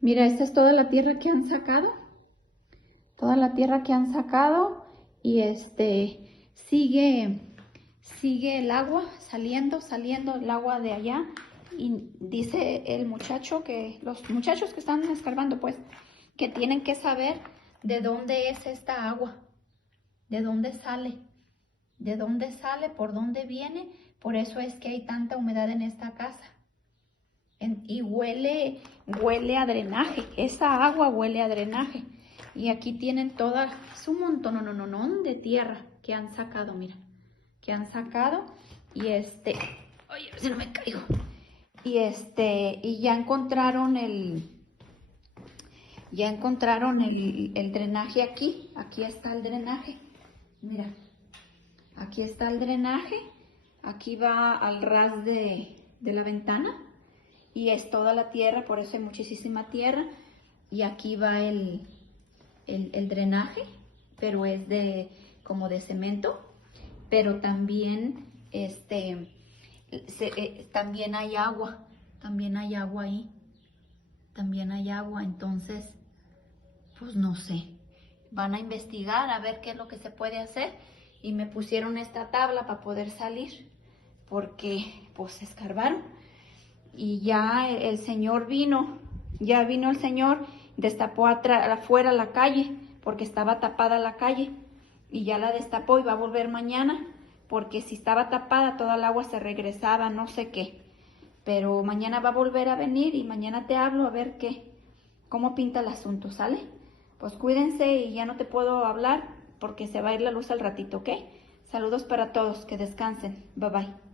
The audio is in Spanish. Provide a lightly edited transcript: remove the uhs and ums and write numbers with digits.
Mira, esta es toda la tierra que han sacado. Toda la tierra que han sacado. Y sigue el agua saliendo el agua de allá. Y dice el muchacho los muchachos que están escarbando, pues, que tienen que saber de dónde es esta agua. De dónde sale, por dónde viene. Por eso es que hay tanta humedad en esta casa. Y huele a drenaje. Esa agua huele a drenaje. Y aquí tienen es un montón de tierra que han sacado, mira. Que han sacado. Y oye, a ver si no me caigo. Y ya encontraron el drenaje aquí. Aquí está el drenaje. Mira. Aquí está el drenaje. Aquí va al ras de la ventana. Y es toda la tierra, por eso hay muchísima tierra. Y aquí va el drenaje, pero es como de cemento. Pero también, también hay agua. También hay agua ahí. También hay agua, entonces, pues no sé. Van a investigar a ver qué es lo que se puede hacer. Y me pusieron esta tabla para poder salir. Porque, pues, escarbaron. Y ya el señor ya vino el señor, destapó afuera la calle, porque estaba tapada la calle, y ya la destapó y va a volver mañana, porque si estaba tapada toda el agua se regresaba, no sé qué. Pero mañana va a volver a venir y mañana te hablo a ver cómo pinta el asunto, ¿sale? Pues cuídense y ya no te puedo hablar porque se va a ir la luz al ratito, ¿ok? Saludos para todos, que descansen, bye bye.